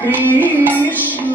Krishna.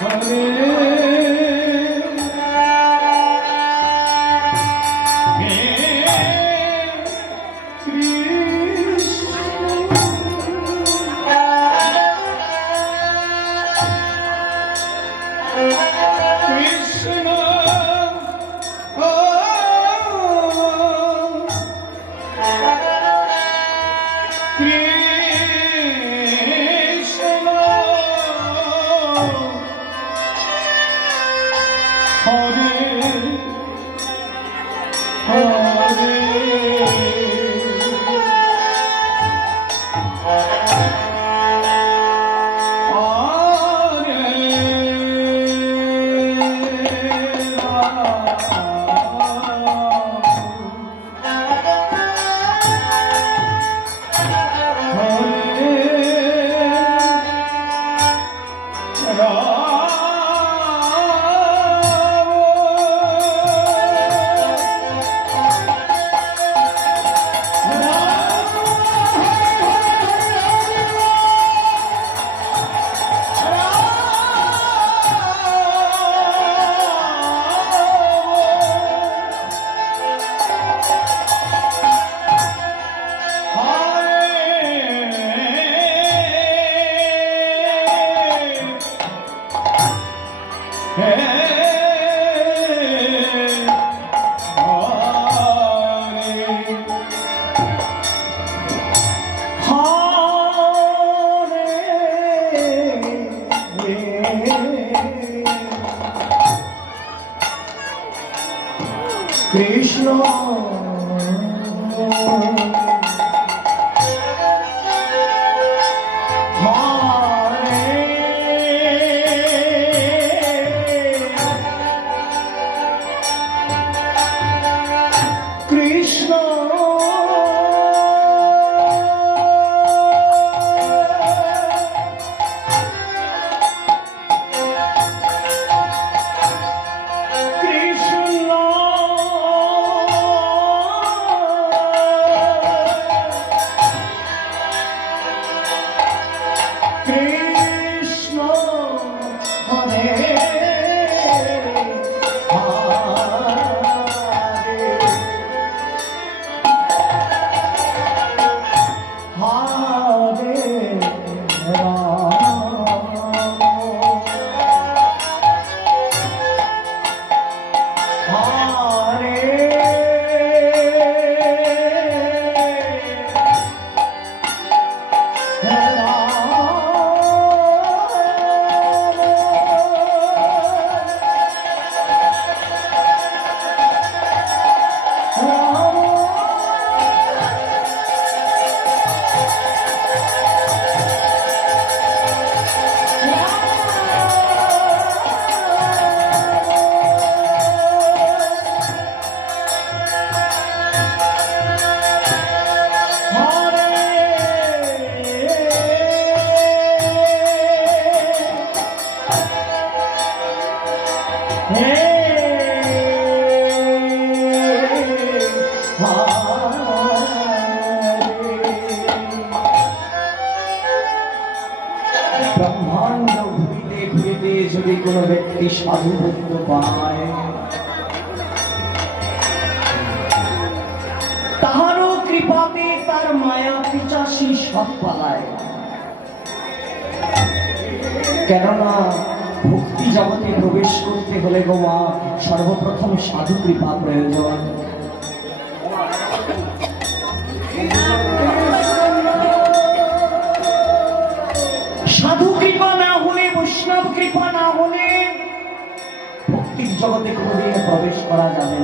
Krishna Krishna. Three. যদি কোনো ব্যক্তি সাধু ভক্ত পায়, তাহারও কৃপাতে তার মায়া পিচাসী সব পালায়। কেননা ভক্তি জগতে প্রবেশ করতে হলে গো মা, সর্বপ্রথম সাধু কৃপা প্রয়োজন। বৈষ্ণব কৃপা না হলে ভক্তির জগতে কোনোদিন প্রবেশ করা যাবে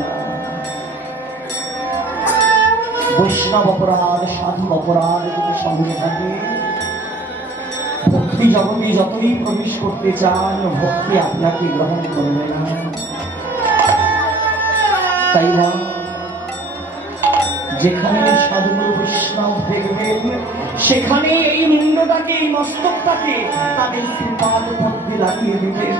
বৈষ্ণব অপরাধ, সাধু অপরাধ যদি সঙ্গে থাকে, ভক্তি জগতে যতই প্রবেশ করতে চান, ভক্তি আপনাকে গ্রহণ করবে না। তাই না যেখানে সাধুগুরু বিশ্রাম দেখবেন, সেখানে এই মুন্ডটাকে এই মস্তকটাকে তাদের কৃপার মধ্যে লাগিয়ে দিতেন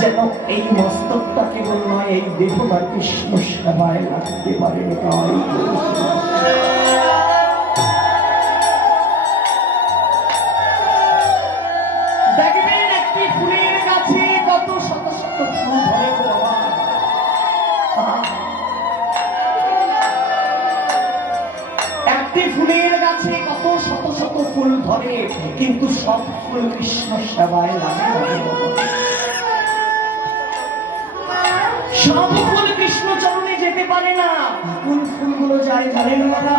যেন এই মস্তকটা কেবল নয় এই দেহটা কৃষ্ণ সেবায় লাগতে পারে, তাই। ফুল কিন্তু সব ফুল কৃষ্ণ সেবায় লাগে না ফুল কৃষ্ণ চরণে যেতে পারে না। কোন ফুলগুলো যায় জানেন বাবা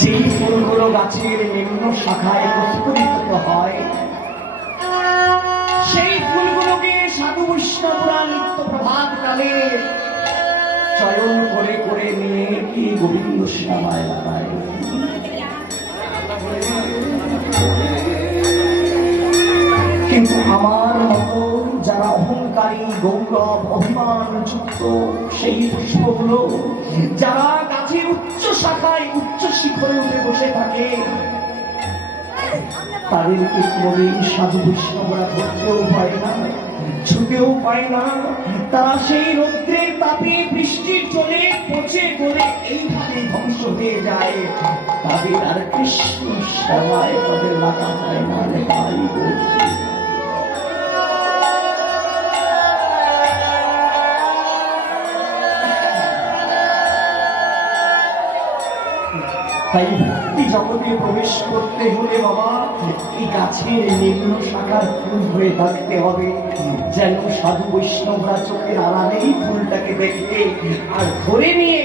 যেই ফুলগুলো গাছের নিম্ন শাখায় প্রস্ফুটিত হয়, সেই ফুলগুলোকে সাধু বৈষ্ণবরা নিত্য প্রভাত কালে চয়ন করে করে নিয়ে কি গোবিন্দ শ্যামায় লাগায়? কিন্তু আমার মতো যারা অহংকারী, গৌরব, অভিমান যুক্ত সেই পুষ্পগুলো যারা গাছের উচ্চ শাখায় উচ্চ শিখরে উঠে বসে থাকে, তাদেরকে কোনোদিন সাধু বৈষ্ণবরা ধরতেও পায় না ছুটেও পায় না। তারা সেই রৌদ্রের তাপে বৃষ্টির চলে পচে গলে এইভাবে ধ্বংস হয়ে যায়। তাদের আর কৃষ্ণ সেবায় তাদের লাগা হয় না তাই ভক্তি জগতে প্রবেশ করতে হলে বাবা এই গাছের নিম্ন শাখার ফুল হয়ে থাকতে হবে। যেন সাধু বৈষ্ণবরা চোখের আড়ালেই ফুলটাকে দেখবে আর ধরে নিয়ে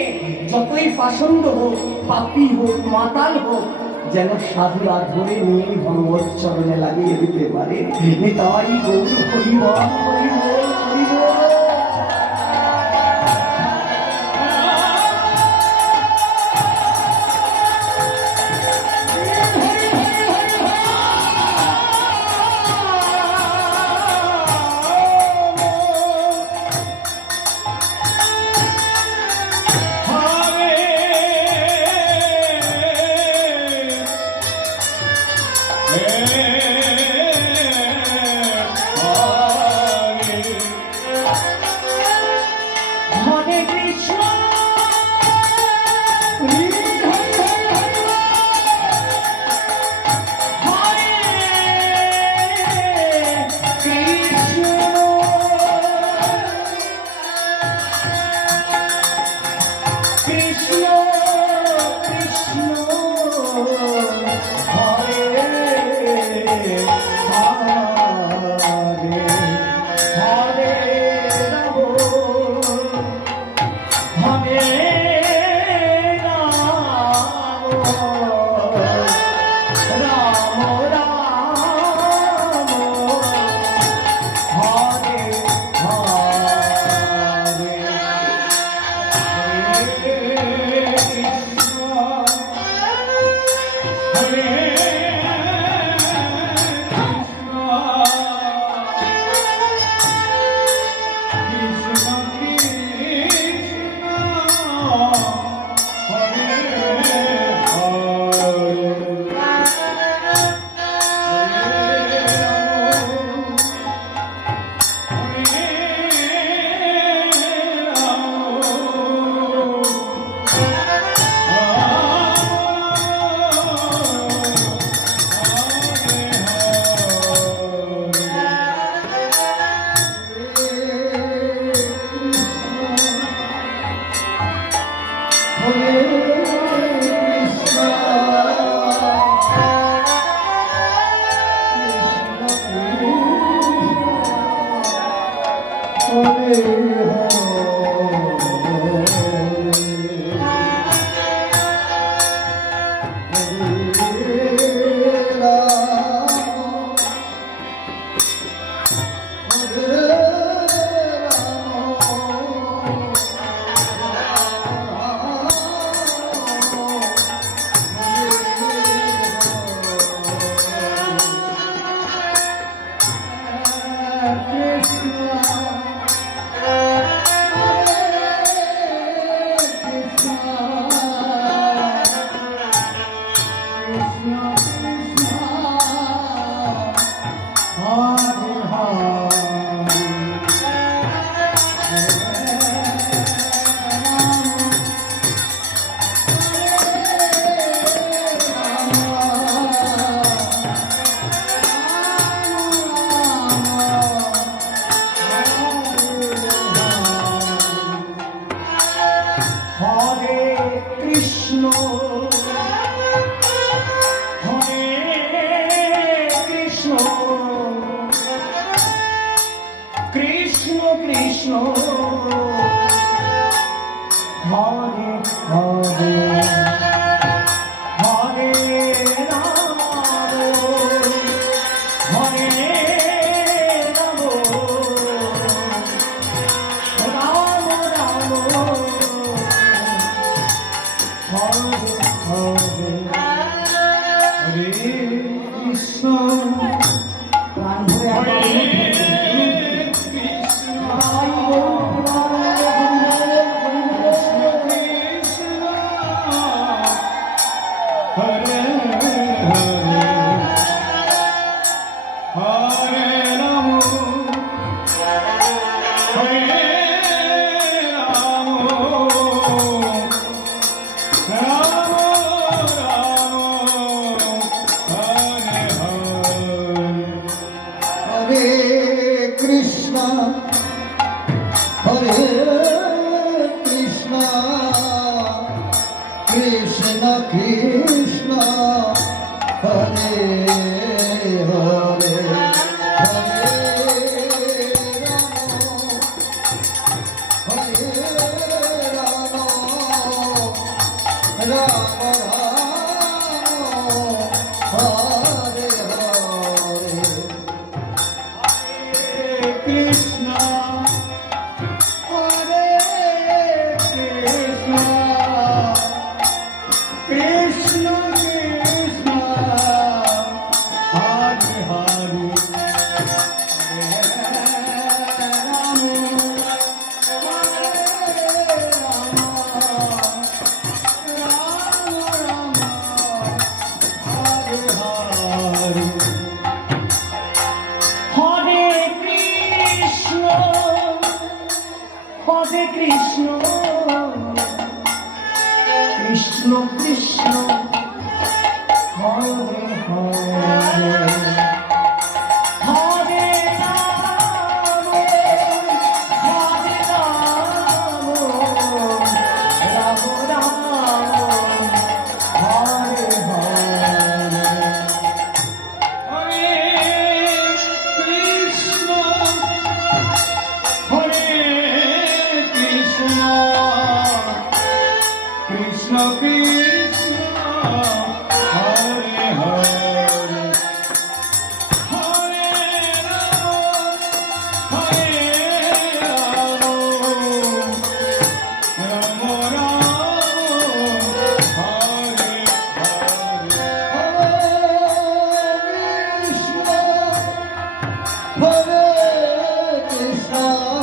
যতই পাষণ্ড হোক, পাপি হোক, মাতাল হোক, যেন সাধুরা ধরে নিয়ে ভগবত চরণে লাগিয়ে দিতে পারে। তাই গৌর হরিবল হরিবল হরিবল। हरे हरे কৃষ্ণ। হরে হরে। হরে কৃষ্ণ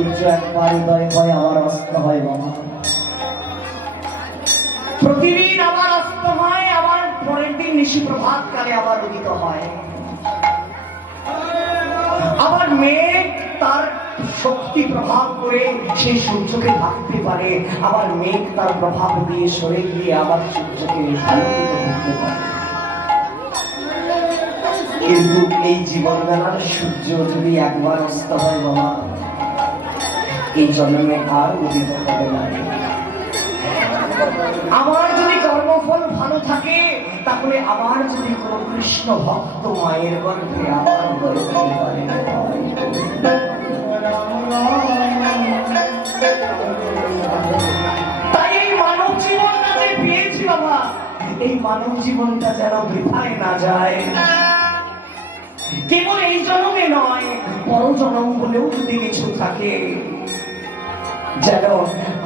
সূর্য একবার উদয় হয়, আমার অস্ত হয় বাবা। প্রতিদিন আবার অস্ত হয় আবার পরের দিন নিশি প্রভাত কালে আবার উদিত হয়। আবার মেঘ তার শক্তি প্রভাব করে সেই সূর্যকে ঢাকতে পারে আবার মেঘ তার প্রভাব দিয়ে সরে গিয়ে আবার সূর্যকে কিন্তু এই জীবন সূর্য যদি একবার অস্ত হয় বাবা এই জন্মে আর আমার যদি কর্মফল ভালো থাকে, তাহলে আমার যদি কোনো কৃষ্ণ ভক্ত মায়ের গর্ভে রাম তাই এই মানব জীবনটা এই মানব জীবনটা যেন বৃথায় না যায়। কেবল এই জন্মে নয় পর জন্ম বলেও যদি কিছু থাকে যেন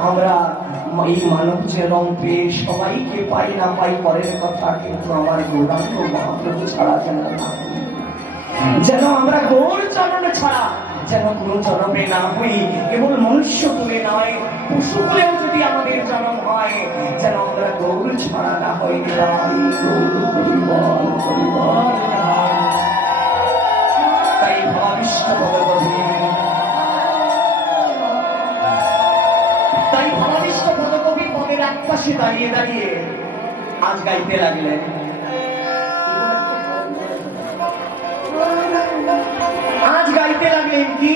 আমরা এই মানব জন্ম পেয়ে সবাইকে পাই না পাই পরের কথা, কিন্তু আমার গৌরাঙ্গ মহাপ্রভু ছাড়া যেন যেন আমরা গৌর চরণ ছাড়া, যেন কোনো জন্মে না হই, কেবল মনুষ্য কুলে নয়, পশু কুলেও যদি আমাদের জন্ম হয়, যেন আমরা গৌর ছাড়া না হই তাই ভাবিষ্ঠ ভগবতী একপাশে দাঁড়িয়ে দাঁড়িয়ে আজ গাইতে লাগলেন। আজ গাইতে লাগলেন কি?